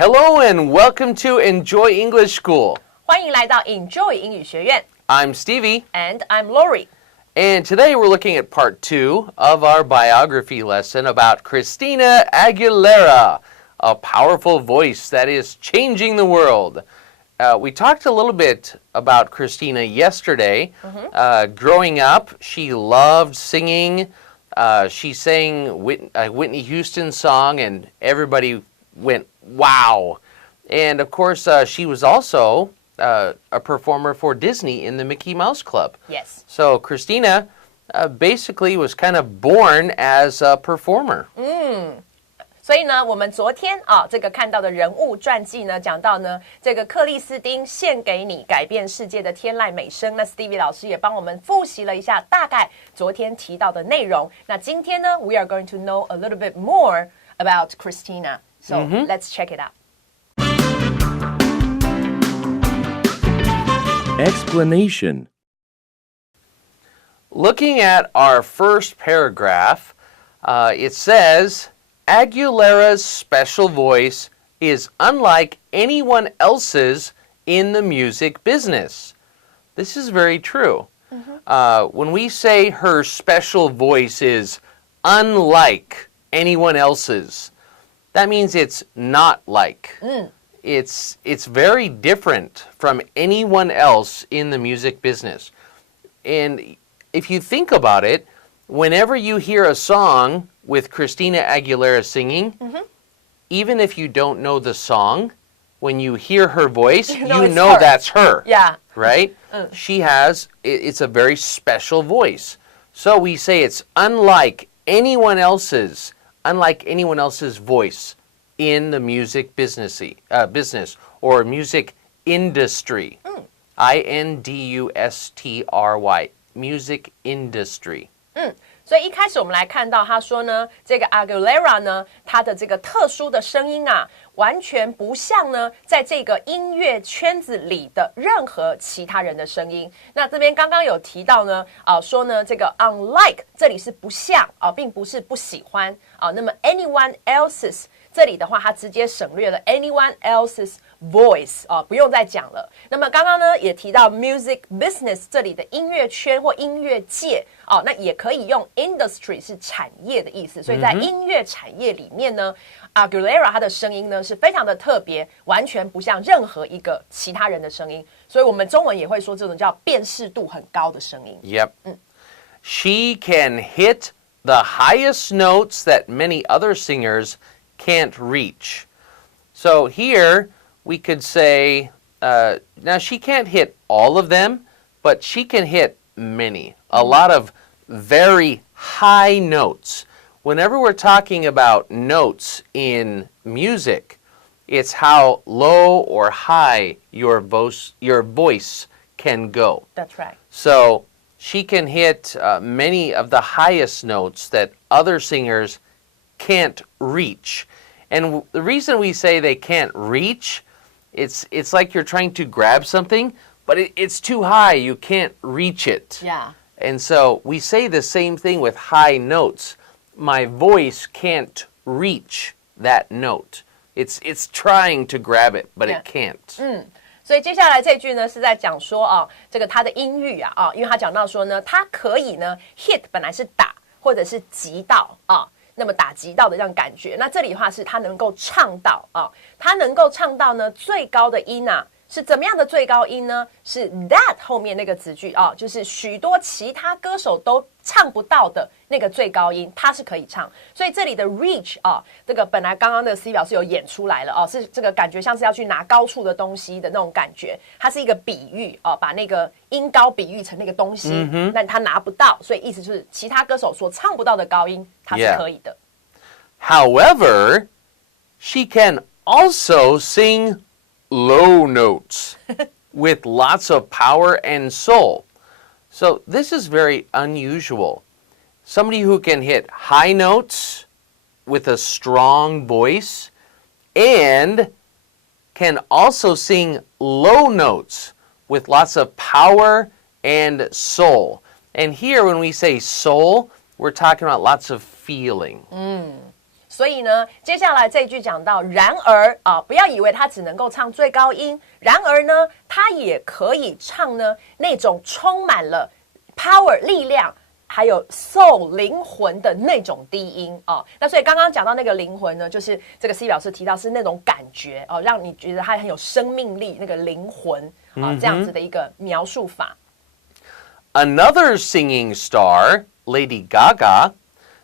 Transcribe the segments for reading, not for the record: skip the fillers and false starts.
Hello and welcome to Enjoy English School. 欢迎来到 Enjoy 英语学院。I'm Stevie. And I'm Lori. And today we're looking at part 2 of our biography lesson about Christina Aguilera, a powerful voice that is changing the world. We talked a little bit about Christina yesterday. Growing up, she loved singing. She sang Whitney Houston's song, and everybody went, wow. And of course, she was also a performer for Disney in the Mickey Mouse Club. Yes. So Christina basically was kind of born as a performer. 所以呢，我们昨天这个看到的人物传记呢，讲到呢，这个克莉丝汀献给你改变世界的天籟美声。那 Stevie 老师也帮我们复习了一下大概昨天提到的内容。那今天呢 ，we are going to know a little bit more about Christina. So let's check it out. Explanation. Looking at our first paragraph, it says, Aguilera's special voice is unlike anyone else's in the music business. This is very true. When we say her special voice is unlike anyone else's, that means it's not like. It's very different from anyone else in the music business. And if you think about it, whenever you hear a song with Christina Aguilera singing, even if you don't know the song, when you hear her voice, you know that's her. Yeah. Right? It's a very special voice. So we say it's unlike anyone else's voice in the music business or music industry. INDUSTRY, music industry. 所以一开始我们来看到他说呢，这个 Aguilera 呢，他的这个特殊的声音啊，完全不像呢，在这个音乐圈子里的任何其他人的声音。那这边刚刚有提到呢，说呢，这个 unlike 这里是不像并不是不喜欢那么 anyone else's 这里的话，它直接省略了 anyone else's voice 不用再讲了。那么刚刚呢也提到 music business 这里的音乐圈或音乐界那也可以用 industry 是产业的意思。所以在音乐产业里面呢，Aguilera 她的声音呢是非常的特别，完全不像任何一个其他人的声音。所以我们中文也会说这种叫辨识度很高的声音。Yep. She can hit the highest notes that many other singers can't reach. So here we could say, now she can't hit all of them, but she can hit many, a lot of very high notes. Whenever we're talking about notes in music, it's how low or high your voice can go. That's right. So she can hit many of the highest notes that other singers can't reach. And the reason we say they can't reach, it's like you're trying to grab something, but it's too high. You can't reach it. Yeah. And so we say the same thing with high notes. My voice can't reach that note. It's trying to grab it, but it can't. 所以接下来这句呢是在讲说这个他的音域因为他讲到说呢，他可以呢 hit 本来是打或者是击到那么打击到的这样感觉。那这里的话是他能够唱到他能够唱到呢最高的音是怎么样的最高音呢？是 that 后面那个子句就是许多其他歌手都唱不到的那个最高音，他是可以唱。所以这里的 reach 这个本来刚刚的 C 表是有演出来了是这个感觉像是要去拿高处的东西的那种感觉，它是一个比喻把那个音高比喻成那个东西，但他拿不到，所以意思就是其他歌手所唱不到的高音，他是可以的。However, she can also sing low notes with lots of power and soul. So this is very unusual. Somebody who can hit high notes with a strong voice and can also sing low notes with lots of power and soul. And here when we say soul, we're talking about lots of feeling. 所以呢，接下来这一句讲到，然而啊，不要以为他只能够唱最高音，然而呢，他也可以唱呢那种充满了 power 力量，还有 soul 灵魂的那种低音哦。那所以刚刚讲到那个灵魂呢，就是这个 C 老师提到是那种感觉哦，让你觉得它很有生命力，那个灵魂啊、这样子的一个描述法。Another singing star, Lady Gaga,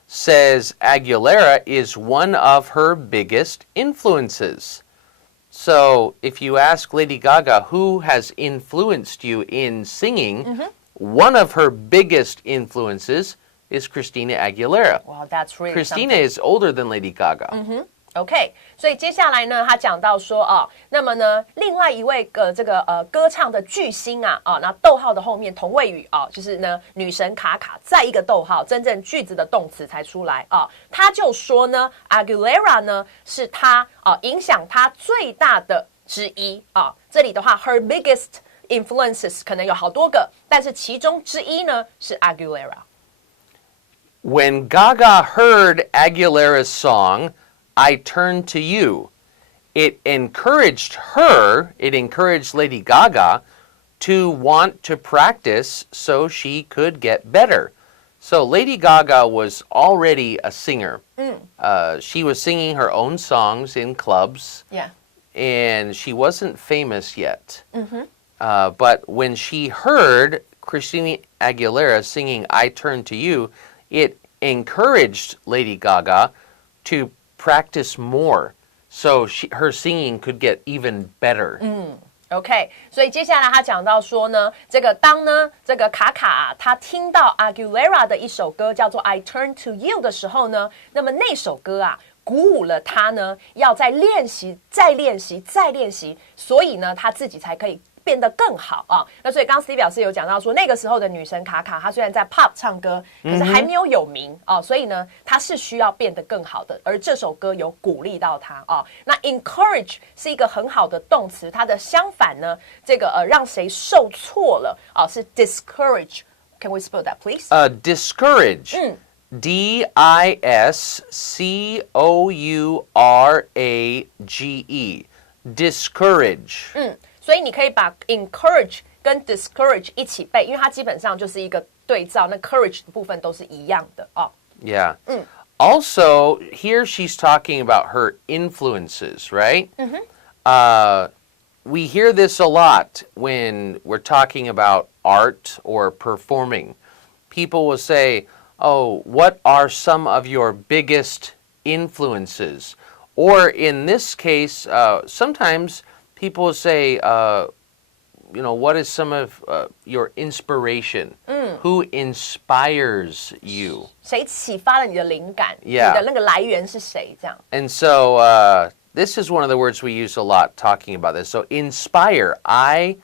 says Aguilera is one of her biggest influences. So if you ask Lady Gaga who has influenced you in singing, one of her biggest influences is Christina Aguilera. Wow, that's really Christina something. is older than Lady Gaga. OK， 所以接下来呢，他讲到说啊，那么呢，另外一位歌唱的巨星啊，那逗号的后面同位语啊，就是呢女神卡卡再一个逗号，真正句子的动词才出来啊，他就说呢 ，Aguilera 呢是他影响他最大的之一啊，这里的话 her biggest influences 可能有好多个，但是其中之一呢是 When Gaga heard Aguilera's song, I Turn to You, it encouraged Lady Gaga to want to practice so she could get better. So Lady Gaga was already a singer. She was singing her own songs in clubs. Yeah. And she wasn't famous yet. But when she heard Christina Aguilera singing I Turn to You, it encouraged Lady Gaga to practice more so her singing could get even better. OK， 所以接下来他讲到说呢，当这个卡卡他听到 Aguilera 的一首歌叫做 I Turn to You 的时候呢，那么那首歌啊鼓舞了他呢，要再练习，再练习，再练习，所以呢他自己才可以变得更好啊。那所以刚刚 Steve 老师有讲到说，那个时候的女神卡卡，她虽然在 pop 唱歌，可是还没有有名啊，所以呢，她是需要变得更好的。而这首歌有鼓励到她啊。那 encourage 是一个很好的动词，它的相反呢，让谁受挫了啊，是 discourage。Can we spell that, please? Discourage. D-I-S-C-O-U-R-A-G-E. Discourage. 所以你可以把 encourage 跟 discourage 一起背，因为它基本上就是一个对照，那 courage 的部分都是一样的哦。Yeah. Also, here she's talking about her influences, right? We hear this a lot when we're talking about art or performing. People will say, oh, what are some of your biggest influences? Or in this case, sometimes people will say, what is some of your inspiration? Who inspires you? 谁启发了你的灵感？ Yeah. 你的那个来源是谁？这样。And so this is one of the words we use a lot talking about this. So inspire, I-N-S-P-I-R-E,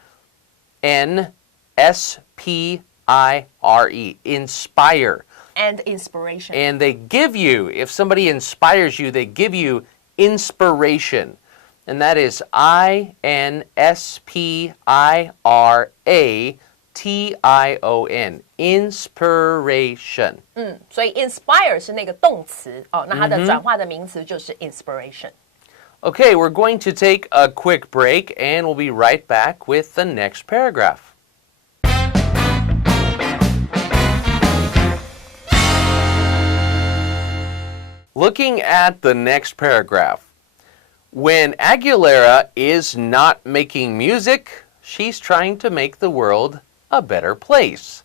inspire. And inspiration. And they give you, if somebody inspires you, they give you inspiration. And that is I-N-S-P-I-R-A-T-I-O-N, inspiration. 所以 inspire 是那个动词哦，那它的转化的名词就是 inspiration。Okay, we're going to take a quick break and we'll be right back with the next paragraph. Looking at the next paragraph. When Aguilera is not making music, she's trying to make the world a better place.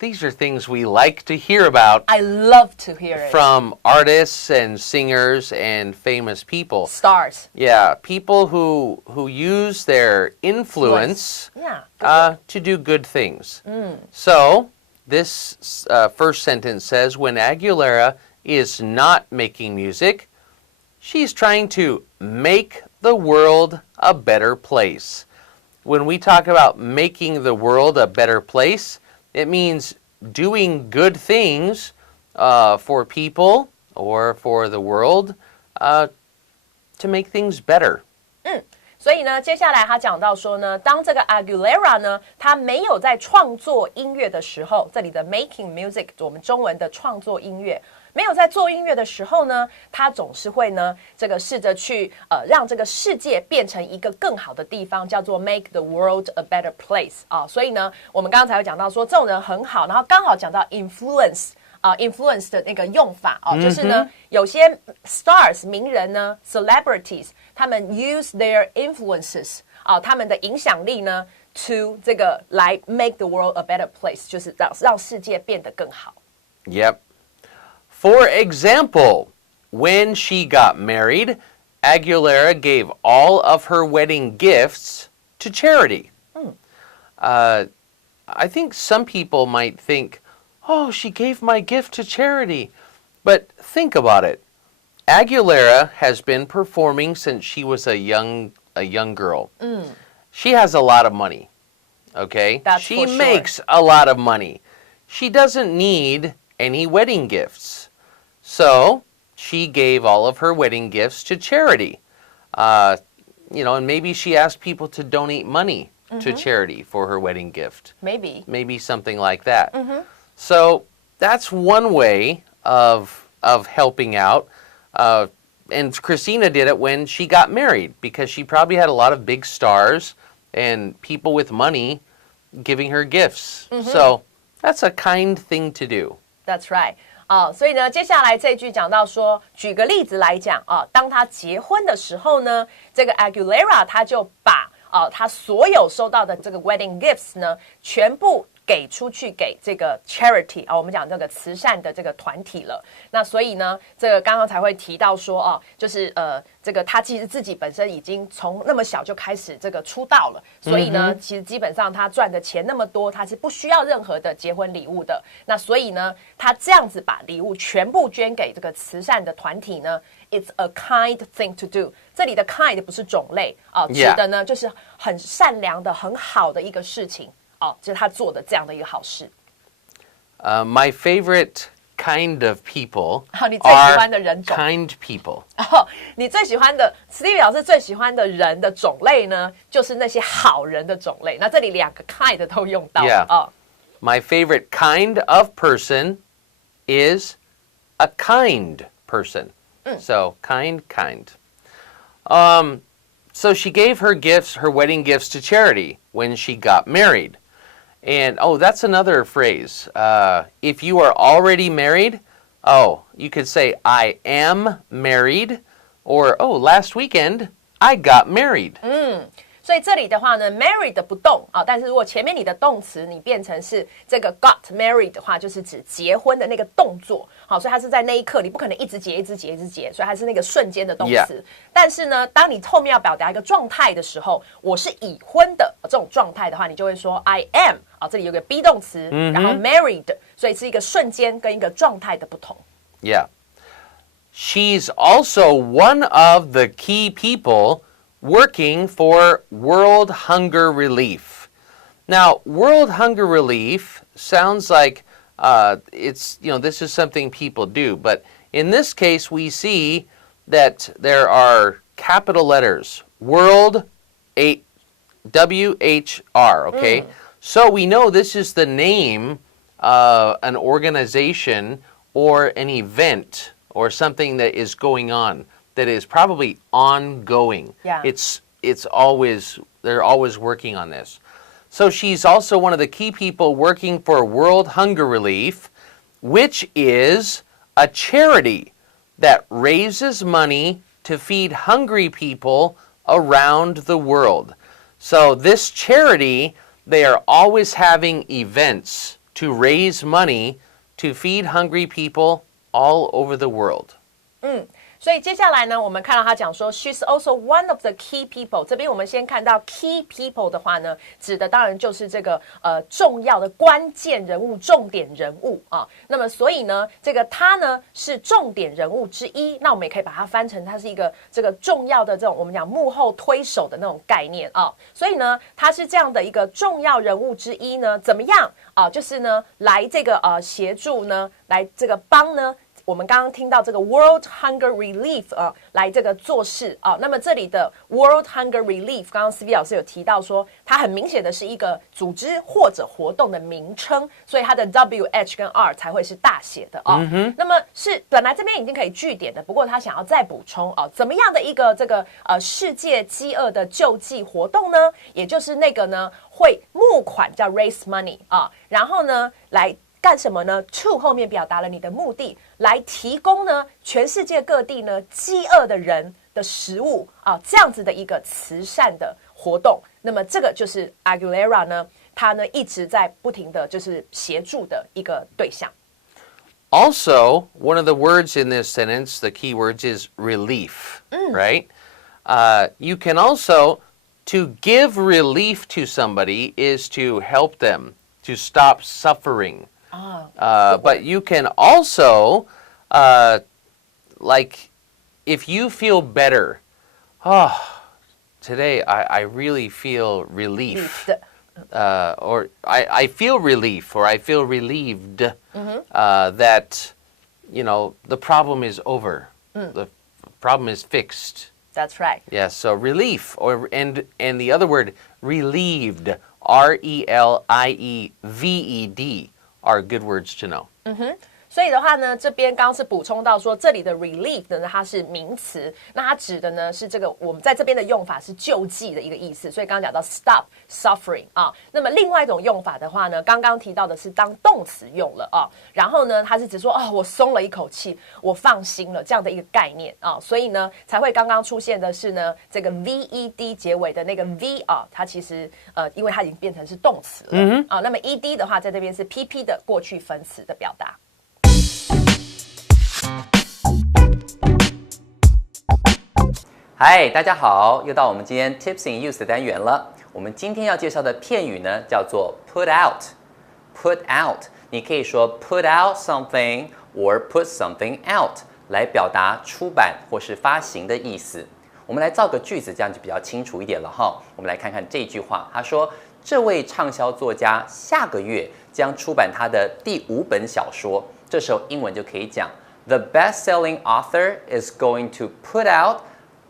These are things we like to hear about. I love to hear it. From artists and singers and famous people. Stars. Yeah, people who use their influence to do good things. So, this first sentence says, when Aguilera is not making music, she's trying to make the world a better place. When we talk about making the world a better place, it means doing good things for people or for the world to make things better. 所以呢，接下来他讲到说呢，当这个 Aguilera 呢，他没有在创作音乐的时候，这里的 making music， 我们中文的创作音乐，没有在做音乐的时候呢，他总是会呢，这个试着去让这个世界变成一个更好的地方，叫做 make the world a better place 啊。所以呢，我们刚才有讲到说，这种人很好，然后刚好讲到 influence。influence 的那个用法哦，就是呢，有些 stars 名人呢 ，celebrities， 他们 use their influences 他们的影响力呢 to 这个来 make the world a better place， 就是让世界变得更好。Yep. For example, when she got married, Aguilera gave all of her wedding gifts to charity. I think some people might think,Oh, she gave my gift to charity. But think about it. Aguilera has been performing since she was a young girl. She has a lot of money. Okay? She makes a lot of money. She doesn't need any wedding gifts. So, she gave all of her wedding gifts to charity. And maybe she asked people to donate money to charity for her wedding gift. Maybe something like that. So that's one way of helping out. And Christina did it when she got married because she probably had a lot of big stars and people with money giving her gifts. So that's a kind thing to do. That's right. 所以呢，接下来这句讲到说，举个例子来讲当他结婚的时候呢，这个 Aguilera 他就把他所有收到的这个 wedding gifts 呢，全部给出去给这个 charity 我们讲这个慈善的这个团体了。那所以呢，这个刚刚才会提到说就是这个他其实自己本身已经从那么小就开始这个出道了，所以呢，其实基本上他赚的钱那么多，他是不需要任何的结婚礼物的。那所以呢，他这样子把礼物全部捐给这个慈善的团体呢 ，it's a kind thing to do。这里的 kind 不是种类指的呢就是很善良的、很好的一个事情。就是他做的这样的一个好事。My favorite kind of people 你最喜欢的 are 人种 kind people. 你最喜欢的 Stevie 老师最喜欢的人的种类呢，就是那些好人的种类。那这里两个 kind 都用到了。My favorite kind of person is a kind person. So kind. So she gave her wedding gifts to charity when she got married. And, that's another phrase. If you are already married, you could say, I am married. Or, last weekend, I got married. 所以这里的话呢 married 不动但是如果前面你的动词你变成是这个 got married 的话，就是指结婚的那个动作所以它是在那一刻，你不可能一直结，所以它是那个瞬间的动词。但是呢，当你后面要表达一个状态的时候，我是已婚的这种状态的话，你就会说 I am 这里有个 be 动词然后 married， 所以是一个瞬间跟一个状态的不同。Yeah. She's also one of the key people working for World Hunger Relief. Now, World Hunger Relief sounds like this is something people do, but in this case, we see that there are capital letters, World, W-H-R, okay? So we know this is the name of an organization or an event or something that is going on. That is probably ongoing. Yeah. They're always working on this. So she's also one of the key people working for World Hunger Relief, which is a charity that raises money to feed hungry people around the world. So this charity, they are always having events to raise money to feed hungry people all over the world. 所以接下来呢，我们看到他讲说 she's also one of the key people。这边我们先看到 key people 的话呢，指的当然就是这个重要的关键人物、重点人物那么所以呢，这个他呢是重点人物之一。那我们也可以把它翻成他是一个这个重要的这种我们讲幕后推手的那种概念所以呢，他是这样的一个重要人物之一呢，怎么样就是呢来这个协助呢，来这个帮呢。我们刚刚听到这个 World Hunger Relief 来这个做事那么这里的 World Hunger Relief 刚刚 CV 老师有提到说它很明显的是一个组织或者活动的名称，所以它的 WH 跟 R 才会是大写的那么是本来这边已经可以句点的，不过他想要再补充怎么样的一个这个世界饥饿的救济活动呢？也就是那个呢会募款叫 raise money 然后呢来干什么呢 ？to 后面表达了你的目的，来提供呢全世界各地呢饥饿的人的食物这样子的一个慈善的活动。那么这个就是 Aguilera 呢，他呢一直在不停的就是协助的一个对象。Also, one of the words in this sentence, the key words is relief, right? You can also, to give relief to somebody is to help them, to stop suffering. But you can also, like, if you feel better, today I really feel relief. Or I feel relief, or I feel relieved that, you know, the problem is over. The problem is fixed. That's right. Yes, so relief, and the other word, relieved, R-E-L-I-E-V-E-D, are good words to know. 所以的话呢，这边刚刚是补充到说，这里的 relief 呢，它是名词，那它指的呢是这个我们在这边的用法是救济的一个意思，所以刚刚讲到 stop suffering 那么另外一种用法的话呢，刚刚提到的是当动词用了然后呢，它是指说我松了一口气，我放心了这样的一个概念所以呢才会刚刚出现的是呢这个 VED 结尾的那个 V 它其实因为它已经变成是动词了那么 ED 的话在这边是 PP 的过去分词的表达。嗨，大家好，又到我们今天 Tips in Use 的单元了。我们今天要介绍的片语呢，叫做 put out。put out， 你可以说 put out something or put something out 来表达出版或是发行的意思。我们来造个句子，这样就比较清楚一点了哈。我们来看看这句话，他说：这位畅销作家下个月将出版他的第5本小说。这时候英文就可以讲 The best-selling author is going to put out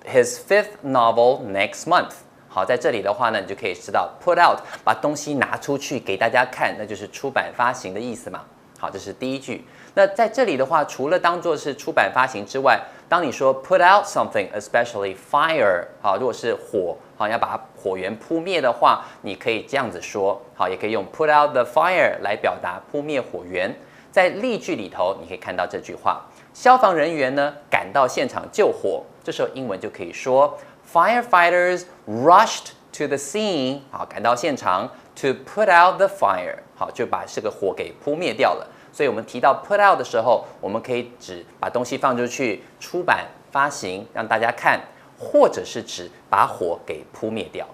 his 5th novel next month. 好，在这里的话呢，你就可以知道 put out 把东西拿出去给大家看，那就是出版发行的意思嘛。好，这是第一句。那在这里的话，除了当做是出版发行之外，当你说 put out something, especially fire， 好，如果是火，好，要把火源扑灭的话，你可以这样子说，好，也可以用 put out the fire 来表达扑灭火源。在例句里头，你可以看到这句话：消防人员呢赶到现场救火。这时候英文就可以说 Firefighters rushed to the scene， 好，赶到现场 to put out the fire， 好，就把这个火给扑灭掉了。所以我们提到 put out 的时候，我们可以指把东西放出去出版发行让大家看，或者是指把火给扑灭掉。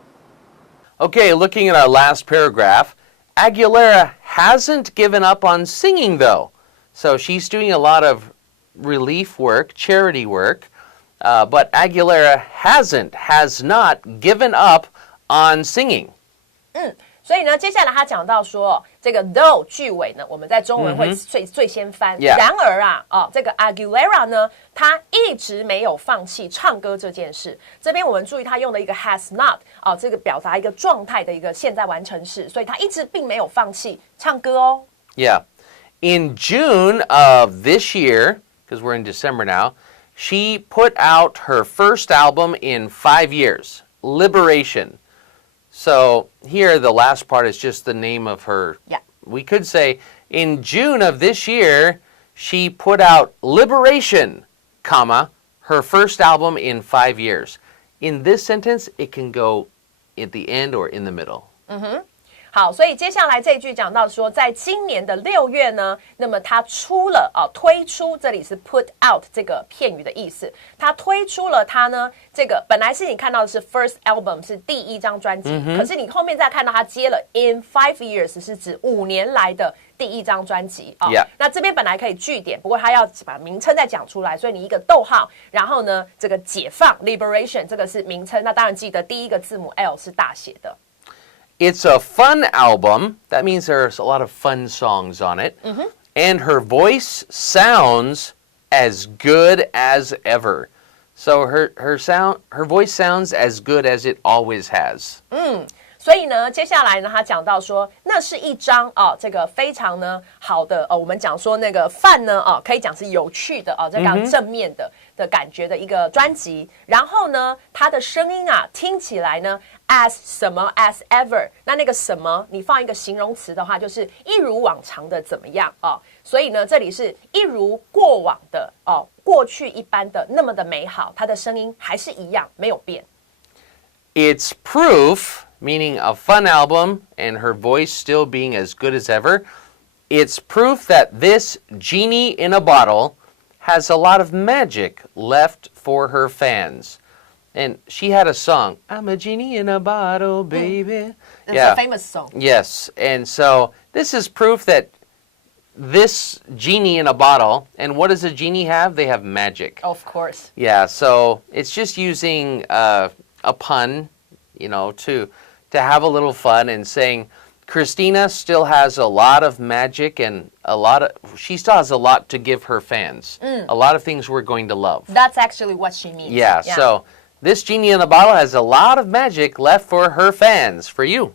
Okay, looking at our last paragraph, Aguilera hasn't given up on singing though. So she's doing a lot of relief work, charity work, but Aguilera has not given up on singing. 所以呢，接下来他讲到说，这个 though 句尾呢，我们在中文会最先翻。然而这个 Aguilera 呢，他一直没有放弃唱歌这件事。这边我们注意他用了一个 has not 这个表达一个状态的一个现在完成式，所以他一直并没有放弃唱歌哦。Yeah. In June of this year, because we're in December now, she put out her first album in 5 years, Liberation. So here, the last part is just the name of her. Yeah. We could say, in June of this year, she put out Liberation, comma, her first album in 5 years. In this sentence, it can go at the end or in the middle. 好，所以接下来这一句讲到说，在今年的6月呢，那么他出了推出，这里是 put out 这个片语的意思。他推出了他呢，这个本来是你看到的是 first album 是第1张专辑，可是你后面再看到他接了 in 5 years 是指5年来的第1张专辑那这边本来可以句点，不过他要把名称再讲出来，所以你一个逗号，然后呢，这个解放 liberation 这个是名称，那当然记得第一个字母 L 是大写的。It's a fun album. That means there's a lot of fun songs on it. And her voice sounds as good as ever. So her voice sounds as good as it always has. 所以呢，接下来呢，他讲到说，那是一张这个非常呢好的我们讲说那个fun呢可以讲是有趣的这样正面的感觉的一个专辑。然后呢，他的声音听起来呢 as 什么 as ever， 那个什么你放一个形容词的话，就是一如往常的怎么样所以呢，这里是一如过往的过去一般的那么的美好，他的声音还是一样没有变。It's proof, meaning a fun album and her voice still being as good as ever. It's proof that this genie in a bottle has a lot of magic left for her fans. And she had a song, I'm a genie in a bottle, baby. It's a famous song. Yes, and so this is proof that this genie in a bottle, and what does a genie have? They have magic. Of course. Yeah, so it's just using a pun, to have a little fun and saying Christina still has a lot of magic and she still has a lot to give her fans. A lot of things we're going to love. That's actually what she means. Yeah, so this genie in the bottle has a lot of magic left for her fans, for you.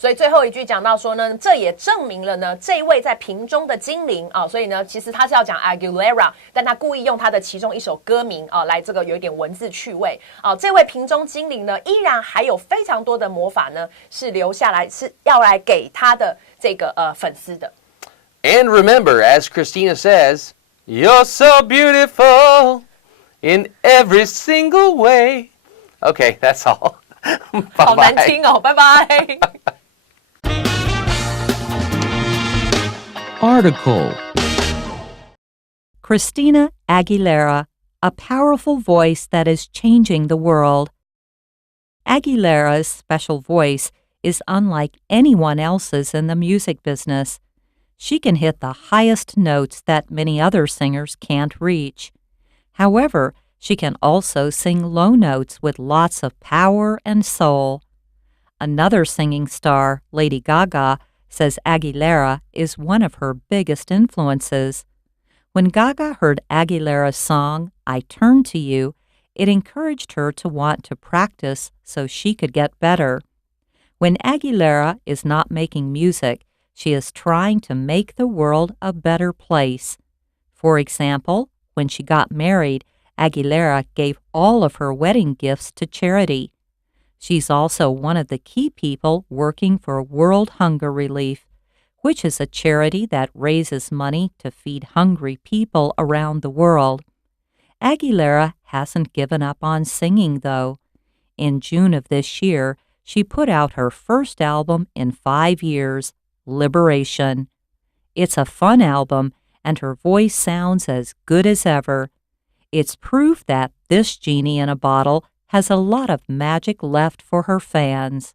所以最后一句讲到说呢，这也证明了呢，这一位在瓶中的精灵所以呢，其实他是要讲 Aguilera， 但他故意用他的其中一首歌名来这个有一点文字趣味这位瓶中精灵呢，依然还有非常多的魔法呢，是留下来是要来给他的这个粉丝的。And remember, as Christina says, you're so beautiful in every single way. Okay, that's all. 好难听拜拜。Article. Christina Aguilera, a powerful voice that is changing the world. Aguilera's special voice is unlike anyone else's in the music business. She can hit the highest notes that many other singers can't reach. However, she can also sing low notes with lots of power and soul. Another singing star, Lady Gaga, says Aguilera is one of her biggest influences. When Gaga heard Aguilera's song, I Turn to You, it encouraged her to want to practice so she could get better. When Aguilera is not making music, she is trying to make the world a better place. For example, when she got married, Aguilera gave all of her wedding gifts to charity. She's also one of the key people working for World Hunger Relief, which is a charity that raises money to feed hungry people around the world. Aguilera hasn't given up on singing, though. In June of this year, she put out her first album in 5 years, Liberation. It's a fun album, and her voice sounds as good as ever. It's proof that this genie in a bottle has a lot of magic left for her fans.